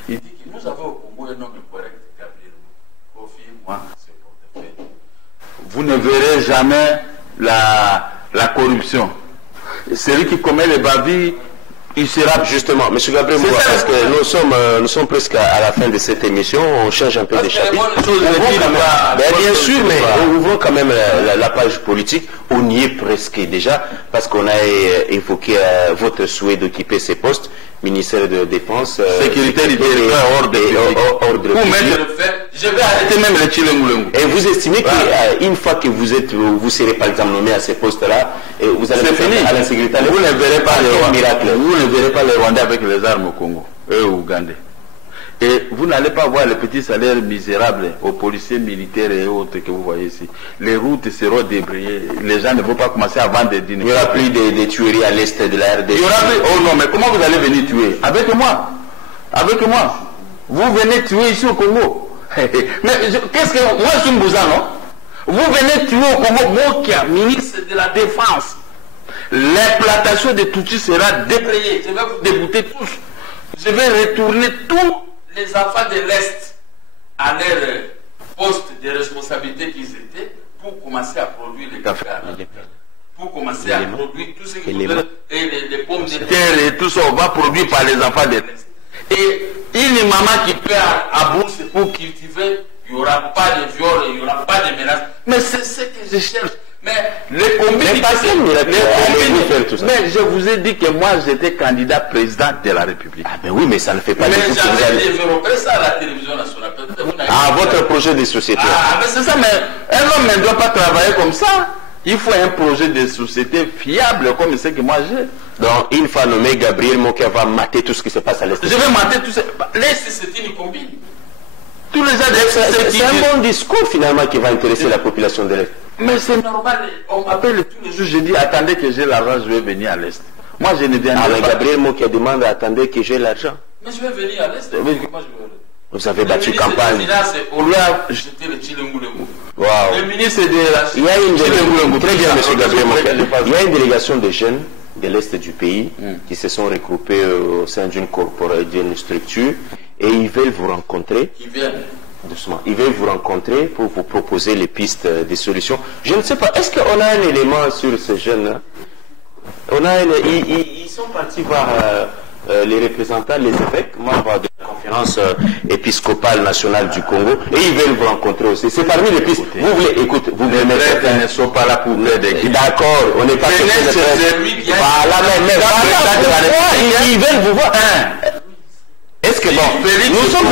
Il dit que nous avons au Congo un homme correct, Gabriel. Confie-moi ce portefeuille. Vous ne verrez jamais la corruption. Celui qui commet les bavilles, il sera justement, M. Gabriel Moua, parce que nous sommes presque à la fin de cette émission, on change un peu de chapitre. Bien sûr, mais on ouvre quand même la page politique, on y est presque déjà, parce qu'on a évoqué votre souhait d'occuper ces postes, ministère de Défense, sécurité du territoire, ordre je vais arrêter même le Tchilengoulengou. Et vous estimez qu'une fois que vous serez par exemple nommé à ces postes-là, vous allez faire à l'insécurité, vous ne verrez pas les Rwandais avec les armes au Congo, eux au Ougandais. Et vous n'allez pas voir les petits salaires misérables aux policiers militaires et autres que vous voyez ici. Les routes seront débrayées. Les gens ne vont pas commencer à vendre des dîners. Il n'y aura plus de tueries à l'est de la RDC. Il y aura plus. Oh non, mais comment vous allez venir tuer? Avec moi. Avec moi. Vous venez tuer ici au Congo. Mais qu'est-ce que. Moi, je suis Mbouza, non? Vous venez tuer au Congo, Mokia, ministre de la Défense. L'implantation de Tutsi sera débrayée. Je vais vous débouter tous. Je vais retourner tous les enfants de l'Est à leur poste de responsabilité qu'ils étaient pour commencer à produire les cafés arabes. Pour commencer à produire tout ce qui est les pommes de terre et tout ça, on va produire par les enfants de l'Est. Et une maman qui peut à bourse pour cultiver, il n'y aura pas de viol, il n'y aura pas de menaces. Mais c'est ce que je cherche. Mais les combines, mais je vous ai dit que moi j'étais candidat président de la République. Ah ben oui, mais ça ne fait pas de tout. Mais j'avais développé ça à la télévision nationale. Ah, votre projet de société. Ah, mais c'est ça, mais un homme ne doit pas travailler comme ça. Il faut un projet de société fiable comme ce que moi j'ai. Donc, une fois nommé, Gabriel Mokia va mater tout ce qui se passe à l'Est. Je vais mater tout ça. L'Est, c'est une combine. Tous les gens c'est un bon discours finalement qui va intéresser la population de l'Est. Mais c'est normal, on m'appelle tous les jours, je dis attendez que j'ai l'argent, je vais venir à l'Est. Moi je ne viendrai pas. Mais Gabriel Mokia demande attendez que j'ai l'argent. Mais je vais venir à l'Est. Vous avez battu campagne. On lui a jeté le Tchilengoulengou. Wow. Le ministre de la... Il y a une délégation, très bien M. Gabriel Mokia. Il y a une délégation de jeunes de l'Est du pays qui se sont regroupés au sein d'une structure et ils veulent vous rencontrer. Ils viennent. Doucement. Ils veulent vous rencontrer pour vous proposer les pistes des solutions. Je ne sais pas, est-ce qu'on a un élément sur ces jeunes-là? Ils sont partis voir les représentants, les évêques, membres de la conférence épiscopale nationale du Congo, et ils veulent vous rencontrer aussi. C'est parmi les pistes. Vous voulez, écoutez, vous voulez mettre... Ils ne sont pas là pour aider. D'accord, on n'est pas... Voilà, mais ils veulent vous voir. Est-ce que bon, Félix, nous sommes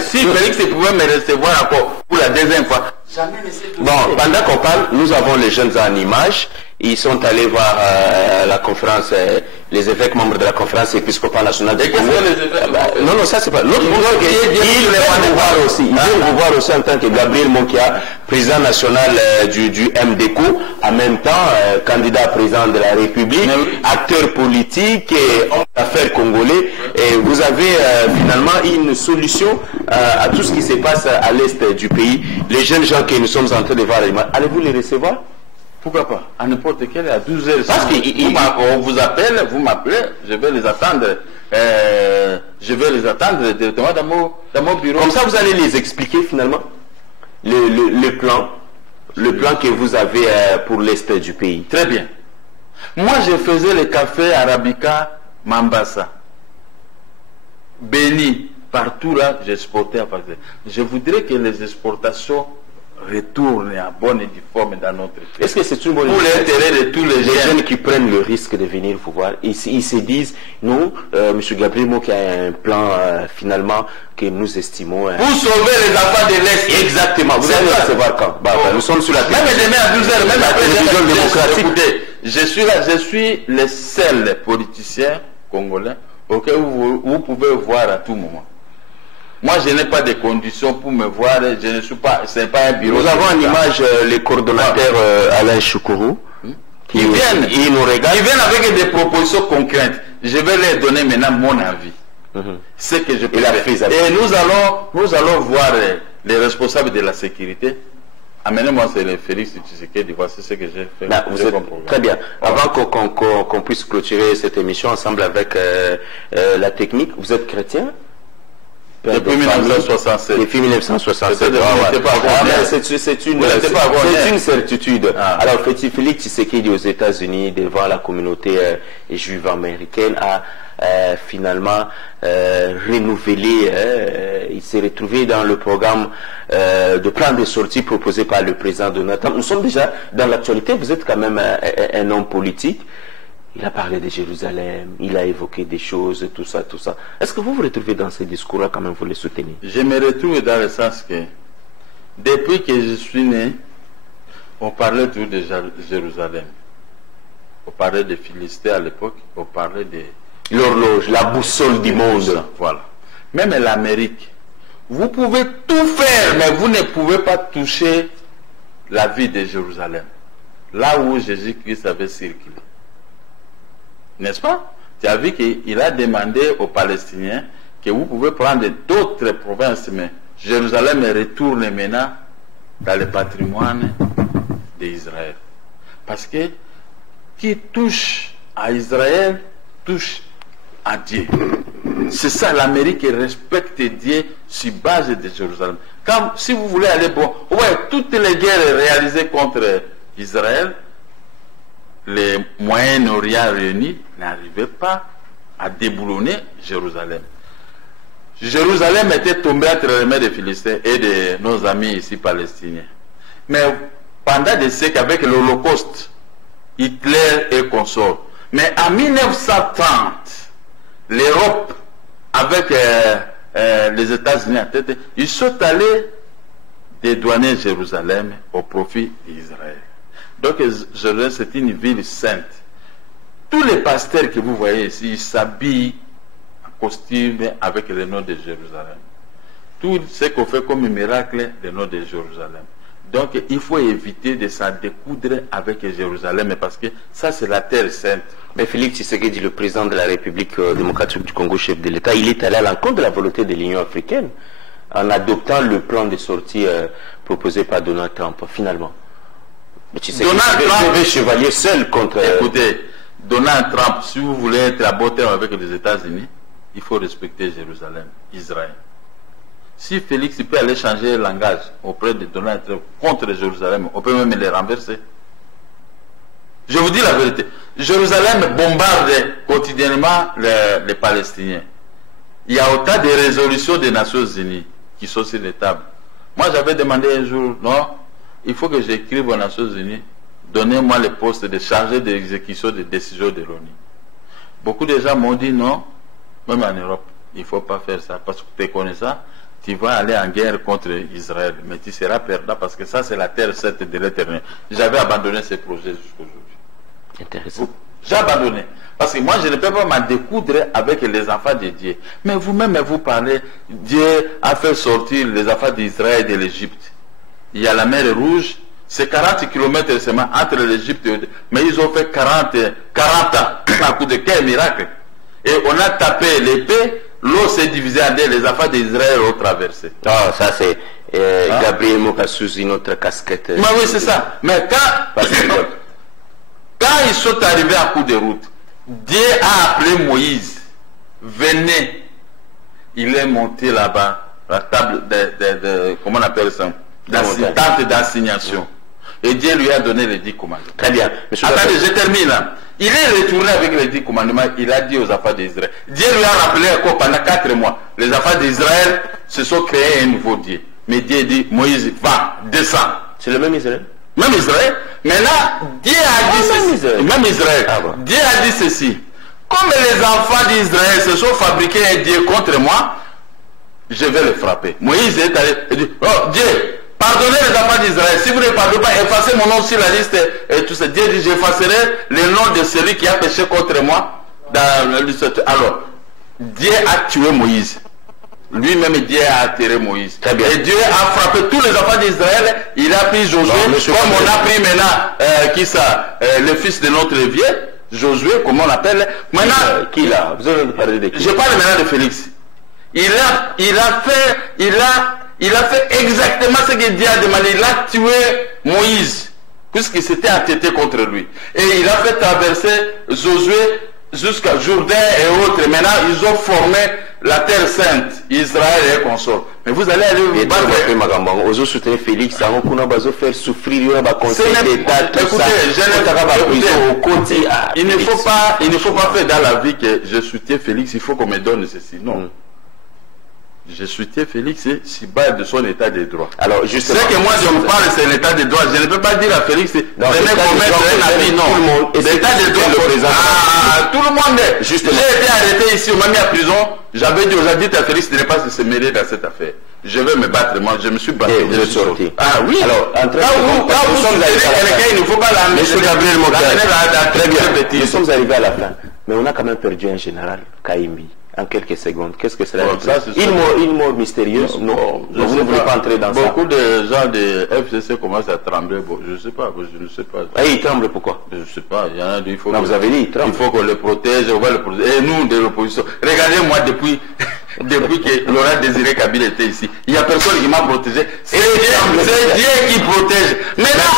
si Félix pouvait me recevoir encore pour la deuxième fois. Bon, pendant qu'on parle, nous avons les jeunes en image. Ils sont allés voir la conférence, les évêques membres de la conférence épiscopale nationale du Congo. Non, ça c'est pas. L'autre ils viennent vous voir aussi. Ils viennent vous voir aussi en tant que Gabriel Mokia, président national du MDCO, en même temps candidat président de la République, acteur politique et homme d'affaires congolais. Et vous avez finalement une solution à tout ce qui se passe à l'est du pays. Les jeunes gens que nous sommes en train de voir, allez-vous les recevoir? Pourquoi pas? À n'importe quelle à 12h. Parce qu'on vous appelle, vous m'appelez, je vais les attendre. Je vais les attendre directement dans mon bureau. Comme ça, vous allez les expliquer finalement le plan que vous avez pour l'est du pays. Très bien. Moi, je faisais le café Arabica Mambasa. Béni, partout là, j'exportais à partir. Je voudrais que les exportations retourne à bonne et due forme dans notre pays. Est-ce que c'est une bonne idée? Pour l'intérêt de tous les jeunes qui prennent le risque de venir vous voir, ils se disent, nous, M. Gabriel Mokia a un plan finalement que nous estimons. Pour sauver les enfants de l'Est. Exactement. Vous allez recevoir quand nous sommes sur la télévision. Même demain à 12h, même la télévision démocratique. Je suis le seul politicien congolais auquel vous pouvez voir à tout moment. Moi, je n'ai pas de conditions pour me voir, je ne suis pas, ce n'est pas un bureau. Nous avons en image les coordonnateurs Alain Choukourou. Ils nous regardent. Ils viennent avec des propositions concrètes. Je vais leur donner maintenant mon avis. Ce que je peux faire. Et nous allons voir les responsables de la sécurité. Amenez-moi, c'est le Félix Tshisekedi, voici ce que j'ai fait. Là, très bien. Avant qu'on puisse clôturer cette émission ensemble avec la technique, vous êtes chrétien? Depuis 1967. Depuis 1967. C'est une certitude. Alors, Félix Tshisekedi aux États-Unis, devant la communauté juive américaine, a finalement renouvelé, il s'est retrouvé dans le programme de plan de sortie proposé par le président Donald Trump. Nous sommes déjà dans l'actualité, vous êtes quand même un homme politique. Il a parlé de Jérusalem, il a évoqué des choses, tout ça, tout ça. Est-ce que vous vous retrouvez dans ces discours-là quand même, vous les soutenez? Je me retrouve dans le sens que, depuis que je suis né, on parlait toujours de Jérusalem. On parlait des Philistins à l'époque, on parlait de l'horloge, la boussole du monde. Voilà. Même l'Amérique. Vous pouvez tout faire, mais vous ne pouvez pas toucher la vie de Jérusalem. Là où Jésus-Christ avait circulé. N'est-ce pas? Tu as vu qu'il a demandé aux Palestiniens que vous pouvez prendre d'autres provinces, mais Jérusalem retourne maintenant dans le patrimoine d'Israël. Parce que qui touche à Israël touche à Dieu. C'est ça, l'Amérique respecte Dieu sur base de Jérusalem. Si vous voulez aller toutes les guerres réalisées contre Israël, les Moyen-Orient réunis n'arrivaient pas à déboulonner Jérusalem. Jérusalem était tombée entre les mains des Philistins et de nos amis ici palestiniens. Mais pendant des siècles, avec l'Holocauste, Hitler et consorts. Mais en 1930, l'Europe, avec les États-Unis à tête, ils sont allés dédouaner Jérusalem au profit d'Israël. Donc, Jérusalem, c'est une ville sainte. Tous les pasteurs que vous voyez ici, ils s'habillent en costume avec le nom de Jérusalem. Tout ce qu'on fait comme un miracle, le nom de Jérusalem. Donc, il faut éviter de s'en découdre avec Jérusalem, parce que ça, c'est la terre sainte. Mais Félix Tshisekedi, le président de la République démocratique du Congo, chef de l'État, il est allé à l'encontre de la volonté de l'Union africaine en adoptant le plan de sortie proposé par Donald Trump, finalement. Mais Donald Trump est chevalier seul contre... Écoutez, Donald Trump, si vous voulez être à bon terme avec les États-Unis, il faut respecter Jérusalem, Israël. Si Félix peut aller changer le langage auprès de Donald Trump contre Jérusalem, on peut même les renverser. Je vous dis la vérité. Jérusalem bombarde quotidiennement les Palestiniens. Il y a autant de résolutions des Nations Unies qui sont sur les tables. Moi, j'avais demandé un jour, non, il faut que j'écrive aux Nations Unies, donnez-moi le poste de chargé d'exécution des décisions de l'ONU. Beaucoup de gens m'ont dit non, même en Europe, il ne faut pas faire ça, parce que tu connais ça, tu vas aller en guerre contre Israël, mais tu seras perdant, parce que ça, c'est la terre sainte de l'Éternel. J'avais abandonné ce projet jusqu'aujourd'hui. Intéressant. J'ai abandonné. Parce que moi, je ne peux pas m'en découdre avec les enfants de Dieu. Mais vous-même, vous parlez, Dieu a fait sortir les enfants d'Israël et de l'Égypte. Il y a la mer Rouge, c'est 40 km seulement entre l'Égypte et... Mais ils ont fait 40 ans à coup de quel miracle. Et on a tapé l'épée, l'eau s'est divisée en deux, les enfants d'Israël ont traversé. Ah, ça c'est Gabriel Moka sous une autre casquette. Mais oui, c'est ça. Mais quand ils sont arrivés à coup de route, Dieu a appelé Moïse. Venez. Il est monté là-bas, la table comment on appelle ça, tente d'assignation. Et Dieu lui a donné les 10 commandements. Très bien. Attendez, je termine là. Il est retourné avec les 10 commandements, il a dit aux enfants d'Israël. Dieu lui a rappelé encore pendant 4 mois. Les enfants d'Israël se sont créés un nouveau Dieu. Mais Dieu dit, Moïse, va, descends. C'est le même Israël? Même Israël. Mais là, Dieu a dit ceci. Même Israël. Dieu a dit ceci. Comme les enfants d'Israël se sont fabriqués un Dieu contre moi, je vais le frapper. Moïse est allé et dit, oh Dieu, pardonnez les enfants d'Israël. Si vous ne pardonnez pas, effacez mon nom sur la liste et tout ça. Dieu dit, j'effacerai le nom de celui qui a péché contre moi dans la liste. Alors, Dieu a tué Moïse. Lui-même, Dieu a atterré Moïse. Très bien. Et Dieu a frappé tous les enfants d'Israël. Il a pris Josué, comme on a pris maintenant, le fils de notre vieux. Josué, comment on l'appelle. Maintenant, qui là? Vous avez parlé de qui? Je parle maintenant de Félix. Il a fait exactement ce que Dieu a demandé. Il a tué Moïse, puisqu'il s'était entêté contre lui. Et il a fait traverser Josué jusqu'à Jourdain et autres. Maintenant, ils ont formé la terre sainte, Israël et consorts. Mais vous allez aller vous battre. Aux autres soutenir Félix, on va faire souffrir, il y aura conseil d'État, tout ça. Il ne faut pas faire dans la vie que je soutiens Félix, il faut qu'on me donne ceci. Non. Je soutiens Félix si bas de son état de droit. Alors, justement, c'est que moi je me parle, c'est l'état de droit. Je ne peux pas dire à Félix, venez commettre un avis, non. L'état de droit, tout le monde. J'ai été arrêté ici, on m'a mis à prison. J'avais dit aujourd'hui à Félix de ne pas se mêler dans cette affaire. Je vais me battre, moi, je me suis battu. Et vous êtes sorti. Ah oui. Alors, quand vous sommes arrivés à quelqu'un, il ne faut pas l'amener. Monsieur Gabriel Mokia, très bien. Nous sommes arrivés à la fin. Mais on a quand même perdu un général, Kaimbi. En quelques secondes, qu'est-ce que cela veut dire? Une mort mystérieuse? Non, vous ne voulez pas entrer dans ça. Beaucoup de gens de FCC commencent à trembler. Bon, je ne sais pas, je ne sais pas. Et ils tremblent pourquoi? Je ne sais pas. Il y en a dit, il faut. Non, vous avez dit, ils tremblent. Il faut qu'on les protège, on va les protéger. Et nous, de l'opposition. Regardez-moi depuis que Laurent Désiré Kabila était ici. Il n'y a personne qui m'a protégé. C'est Dieu qui protège. Mais là,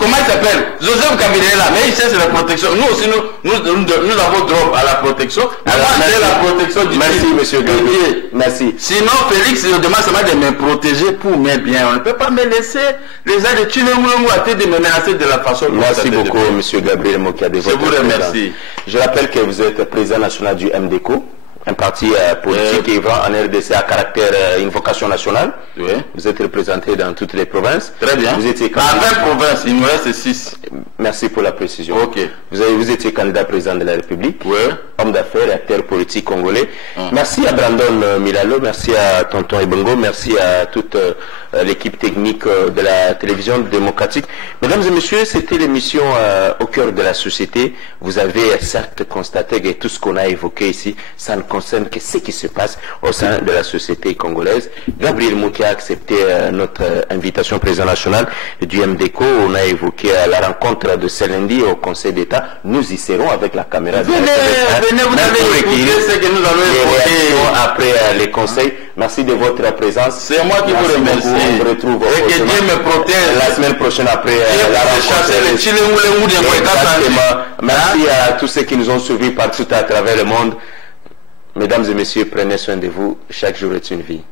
comment il s'appelle? Joseph Kabila est là, mais il cherche la protection. Nous aussi, nous avons drop à la protection. Alors, la protection du merci, monsieur Gabriel. Merci. Sinon, Félix, je demande seulement de me protéger pour mes biens. On ne peut pas me laisser les gens de Tchinemoulemou à de me menacer de la façon. Merci beaucoup, monsieur Gabriel Mokia. Je vous remercie. Je rappelle que vous êtes président national du MDECO, un parti politique œuvrant en RDC à caractère une vocation nationale. Oui. Vous êtes représenté dans toutes les provinces. Très bien. Vous étiez dans 20 provinces, il nous reste 6. Merci pour la précision. Ok. Vous étiez candidat président de la République, oui. Homme d'affaires et acteur politique congolais. Merci à Brandon Milalo, merci à Tonton Ebongo, merci à toute l'équipe technique de la télévision démocratique. Mesdames et messieurs, c'était l'émission Au cœur de la société. Vous avez certes constaté que tout ce qu'on a évoqué ici, ça ne concerne que ce qui se passe au sein de la société congolaise. Gabriel Mokia a accepté notre invitation président national du MDECO. On a évoqué la rencontre de ce lundi au Conseil d'État. Nous y serons avec la caméra. Venez, vous allez écouter ce que nous allons évoquer après les conseils. Merci de votre présence. C'est moi qui vous remercie. On se retrouve et que Dieu me protège la semaine prochaine après la rencontre. Merci à tous ceux qui nous ont suivis partout à travers le monde. Mesdames et messieurs, prenez soin de vous. Chaque jour est une vie.